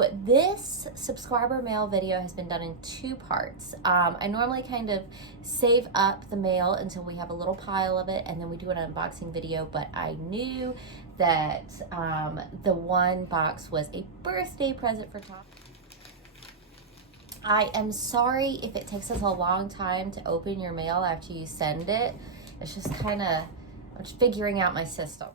So this subscriber mail video has been done in 2 parts. I normally kind of save up the mail until we have a little pile of it, and then we do an unboxing video, but I knew that the one box was a birthday present for Tom. I am sorry if it takes us a long time to open your mail after you send it. It's just kind of, I'm just figuring out my system.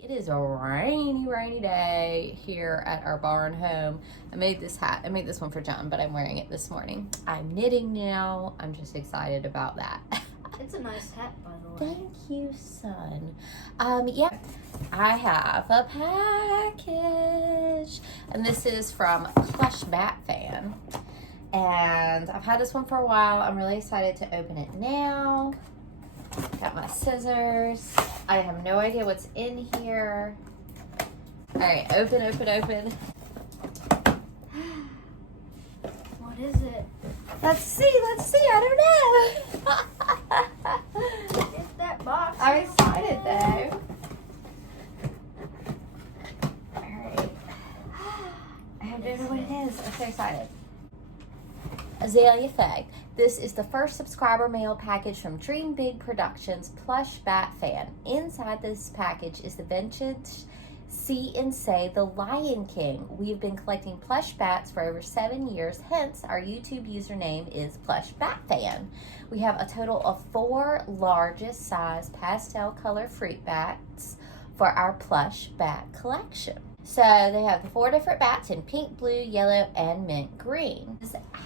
It is a rainy day here at our barn home. I made this hat. I made this one for John, but I'm wearing it this morning. I'm knitting now. I'm just excited about that. It's a nice hat, by the way. Thank you, son. Yeah, I have a package. And this is from Plush Fan. And I've had this one for a while. I'm really excited to open it now. Got my scissors. I have no idea what's in here. All right, open. What is it? Let's see. I don't know. Get that box. I'm excited though. All right. I don't know what it is. I'm so excited. Azalea Faye. This is the first subscriber mail package from Dream Big Productions Plush Fan. Inside this package is the vintage See and Say The Lion King. We've been collecting plush bats for over 7 years, hence our YouTube username is Plush Fan. We have a total of 4 largest size pastel color fruit bats for our plush bat collection. So they have the 4 different bats in pink, blue, yellow, and mint green.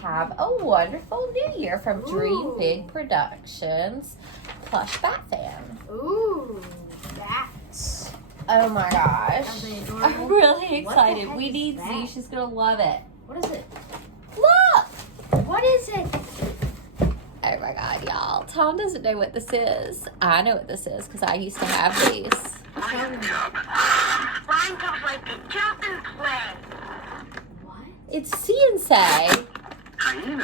Have a wonderful new year from Dream Big Productions Plush Fan. Ooh, bats. Oh my gosh. Are they adorable? I'm really excited. What the heck We is need that? Z. She's going to love it. What is it? Look! What is it? Oh my God, y'all. Tom doesn't know what this is. I know what this is because I used to have these. Lion Cub like to jump and play. What? It's See and Say. Hyena. Did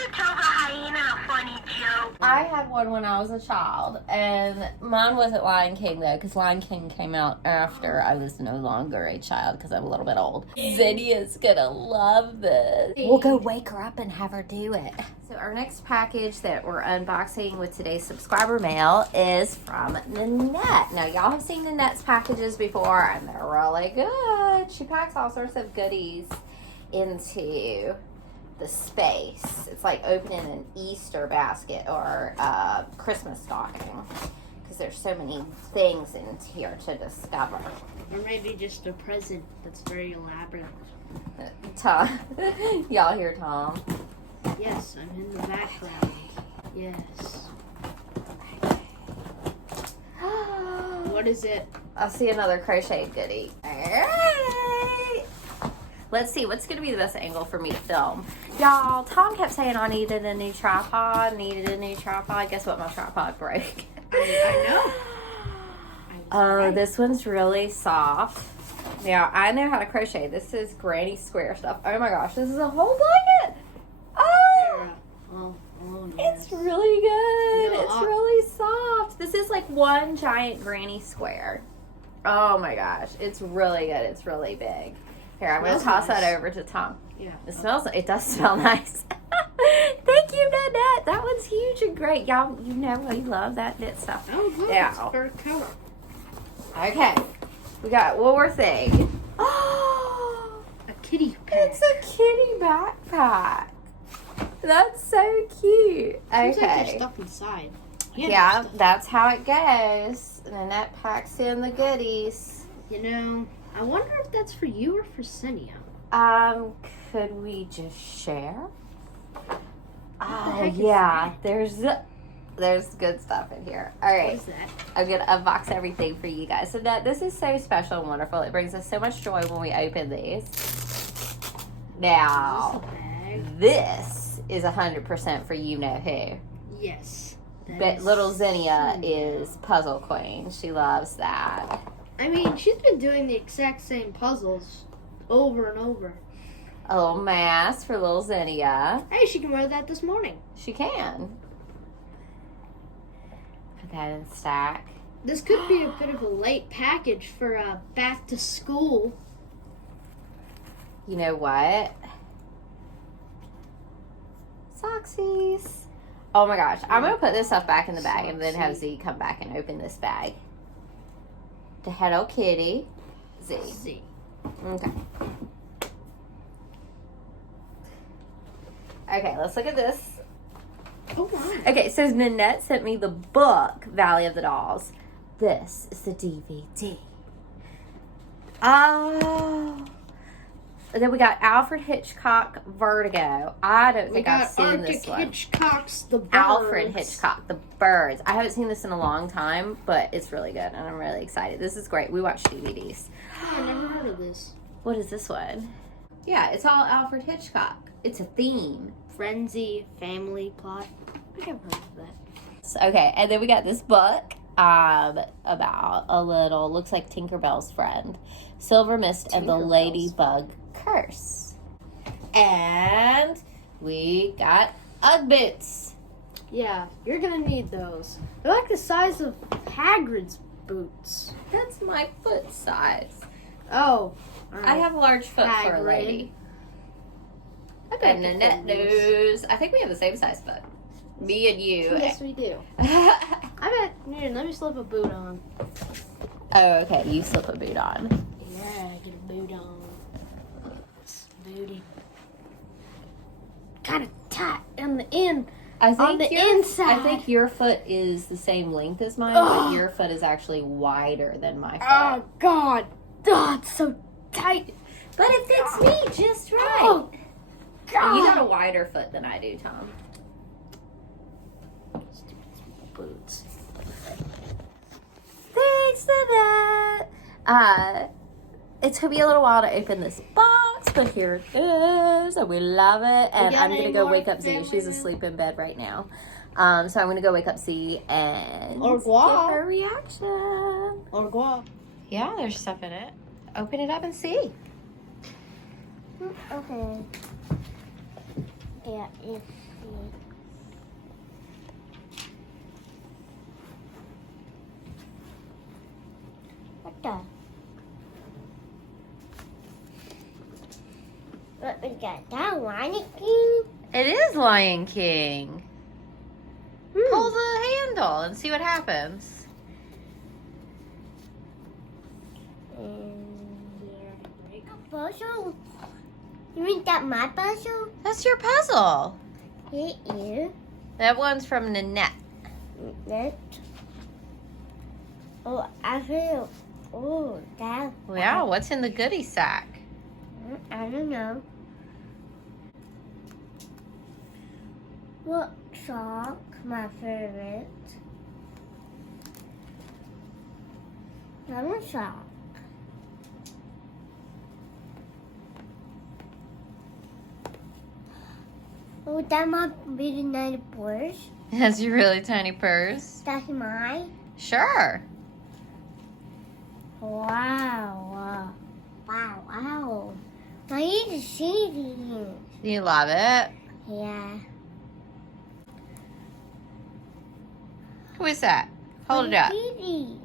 you tell the hyena a funny joke? I had one when I was a child, and mine wasn't Lion King though, because Lion King came out after I was no longer a child because I'm a little bit old. Zenya's gonna love this. We'll go wake her up and have her do it. So our next package that we're unboxing with today's subscriber mail is from Nanette. Now y'all have seen Nanette's packages before, and they're really good. She packs all sorts of goodies into the space. It's like opening an Easter basket or a Christmas stocking because there's so many things in here to discover. Or maybe just a present that's very elaborate. Tom, y'all hear Tom? Yes, I'm in the background. Yes. What is it? I see another crocheted goodie. All right. Let's see, what's going to be the best angle for me to film? Y'all, Tom kept saying I needed a new tripod. Guess what? My tripod broke. I know. Oh, this one's really soft. Now, I know how to crochet. This is granny square stuff. Oh my gosh, this is a whole blanket. Oh, Oh, it's really good. No, It's really soft. This is like one giant granny square. Oh my gosh, it's really good. It's really big. Here, I'm going to toss that over to Tom. Yeah. It does smell nice. Thank you, Nanette. That one's huge and great. Y'all, you know we love that knit stuff. Oh, good. Yeah. It's for color. Okay. We got one more thing. A kitty pack. It's a kitty backpack. That's so cute. Seems like Okay. there's stuff inside. Yeah, that's how it goes. Nanette packs in the goodies. You know, I wonder if that's for you or for Senia. Could we just share? the Oh heck is yeah, there's good stuff in here. All What right, is that? I'm gonna unbox everything for you guys. So this is so special and wonderful. It brings us so much joy when we open these. Now, Bag. this is 100% for you know who. Yes. that But is little Xenia Senia. is Puzzle Queen. She loves that. I mean, she's been doing the exact same puzzles over and over. A little mask for little Xenia. Hey, she can wear that this morning. She can. Put that in the stack. This could be a bit of a late package for back to school. You know what? Socksies. Oh my gosh. I'm going to put this stuff back in the bag and then have Z come back and open this bag. To Hello Kitty. Z. Okay. Okay, let's look at this. Oh my. Okay, so Nanette sent me the book, Valley of the Dolls. This is the DVD. Oh. And then we got Alfred Hitchcock, Vertigo. I don't think I've seen this one. Hitchcock's The Birds. Alfred Hitchcock, The Birds. I haven't seen this in a long time, but it's really good, and I'm really excited. This is great. We watch DVDs. I never heard of this. What is this one? Yeah, it's all Alfred Hitchcock. It's a theme. Frenzy, family plot. I never heard of that. So, okay, and then we got this book about a little, looks like Tinkerbell's friend, Silver Mist and the Ladybug Curse. And we got Ugg boots. Yeah, you're gonna need those. They're like the size of Hagrid's boots. That's my foot size. Oh. I have a large foot for a lady. I bet And Nanette knows. I think we have the same size foot. Me and you. Yes, we do. I bet. Here, let me slip a boot on. Oh, okay. You slip a boot on. Yeah, get a boot on. This booty. Kind of tight on the end. On the inside. I think your foot is the same length as mine, but your foot is actually wider than my foot. Oh, God. Oh, it's so tight. But it fits me just right. Oh, God. You got a wider foot than I do, Tom. Stupid boots. Thanks for that. It's going to be a little while to open this box, but here it is, and we love it. And I'm going to go wake up Z. She's asleep in bed right now. So I'm going to go wake up Z and Au revoir. get her reaction. Au revoir. Yeah, there's stuff in it. Open it up and see. Okay. Yeah, it's what the? What we got? That Lion King? It is Lion King. Pull the handle and see what happens. Puzzle? You mean that my puzzle? That's your puzzle. It is. That one's from Nanette. That. Oh, I feel. Oh, that. Yeah, what's in the goodie sack? I don't know. What sock? My favorite. Lemon sock. Oh, that might be the night purse. That's your really tiny purse. That's mine. Sure. Wow. Wow. I need to see these. You love it? Yeah. Who is that? Hold it up. Kitty.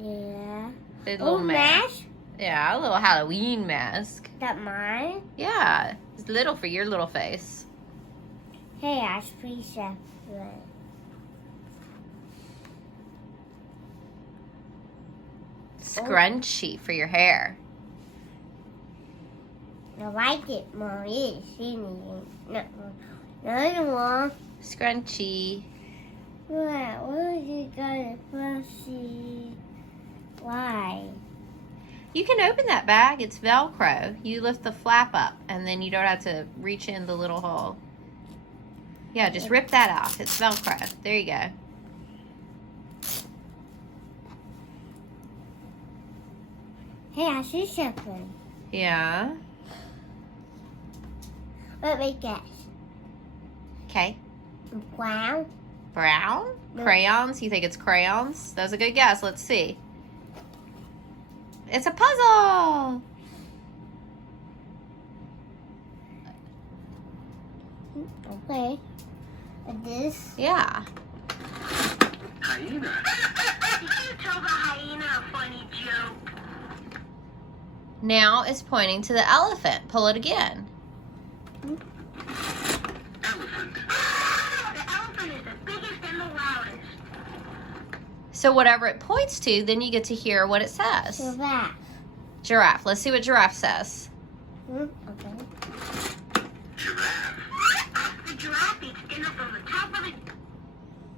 Yeah. The little mask. mask. Yeah, a little Halloween mask. That mine? Yeah, it's little for your little face. Hey, Ash, please separate. Scrunchy for your hair. I like it, Mom. You didn't see anything. No, no. Scrunchy. What is it gonna fussy? Why? You can open that bag. It's Velcro. You lift the flap up, and then you don't have to reach in the little hole. Yeah, just rip that off. It's Velcro. There you go. Hey, I see something. Yeah. Let me guess. Okay. Brown? Brown? No. Crayons? You think it's crayons? That's a good guess. Let's see. It's a puzzle. Okay. This? Yeah. Hyena. Did you tell the hyena a funny joke? Now it's pointing to the elephant. Pull it again. Elephant. The elephant is the biggest and the loudest. So whatever it points to, then you get to hear what it says. Giraffe. Giraffe. Let's see what giraffe says. Okay. Giraffe. The giraffe eats dinner from the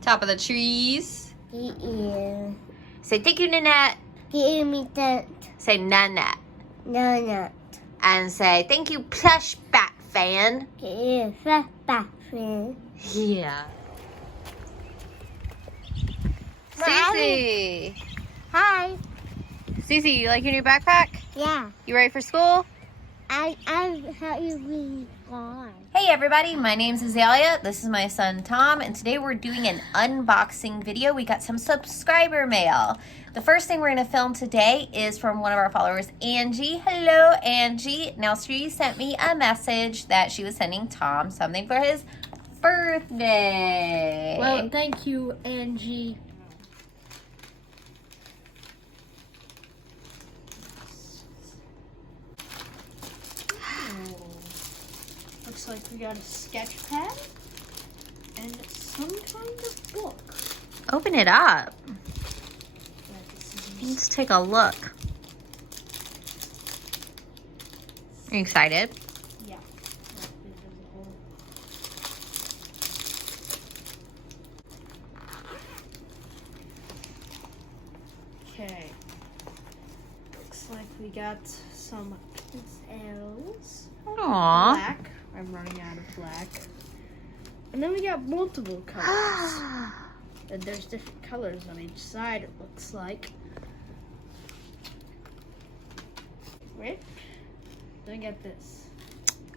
Top of the trees. Yeah. Say thank you, Nanette. Give me that. Say Nanette. No. And say thank you, plush bat fan. Give that back. Yeah. Cece. Hi. Cece, you like your new backpack? Yeah. You ready for school? I how you really gone. Hey everybody, my name's Azalea. This is my son Tom, and today we're doing an unboxing video. We got some subscriber mail. The first thing we're going to film today is from one of our followers, Angie. Hello, Angie. Now, she sent me a message that she was sending Tom something for his birthday. Well, thank you, Angie. Looks like we got a sketch pad and some kind of book. Open it up. Let's take a look. Are you excited? Yeah. Okay. Looks like we got some arrows. Aww. Black. I'm running out of black. And then we got multiple colors. And there's different colors on each side, it looks like. Wait. Then I get this.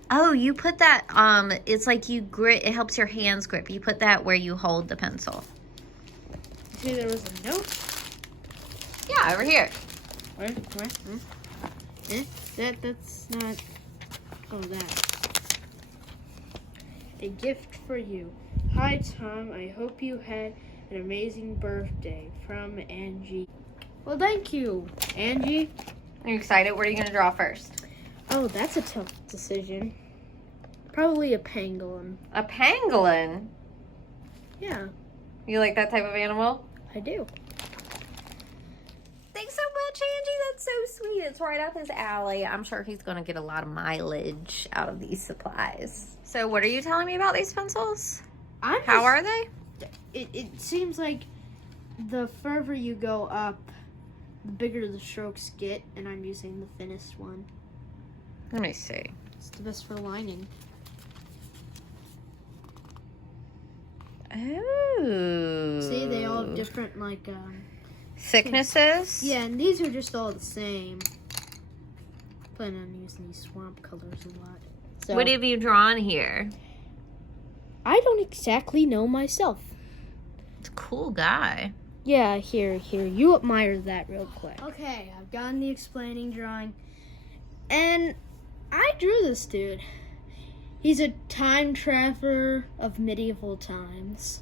Oh, you put that, it's like you grip, it helps your hands grip. You put that where you hold the pencil. See, there was a note. Yeah, over here. Where? That's not. Oh, that. A gift for you. Hi, Tom. I hope you had an amazing birthday. From Angie. Well, thank you, Angie. Are you excited? What are you going to draw first? Oh, that's a tough decision. Probably a pangolin. A pangolin? Yeah, You like that type of animal? I do. Thanks so much, Angie. That's so sweet. It's right up his alley. I'm sure he's going to get a lot of mileage out of these supplies. So what are you telling me about these pencils? How are they? It seems like the further you go up, the bigger the strokes get, and I'm using the thinnest one. Let me see. It's the best for lining. Oh. See, they all have different, thicknesses? yeah, and these are just all the same. Plan on using these swamp colors a lot. So, What have you drawn here? I don't exactly know myself. It's a cool guy. Yeah, here, you admire that real quick. Okay, I've gotten the explaining drawing, and I drew this dude. He's a time traveler of medieval times.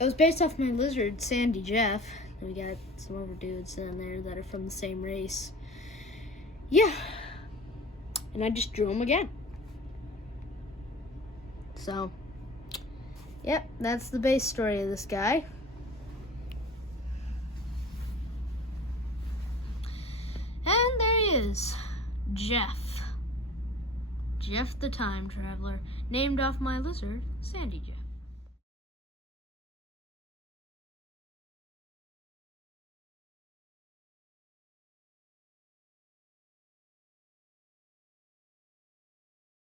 It was based off my lizard, Sandy Jeff. We got some other dudes in there that are from the same race. Yeah. And I just drew him again. So, yep, that's the base story of this guy. And there he is, Jeff. Jeff the Time Traveler, named off my lizard, Sandy Jeff.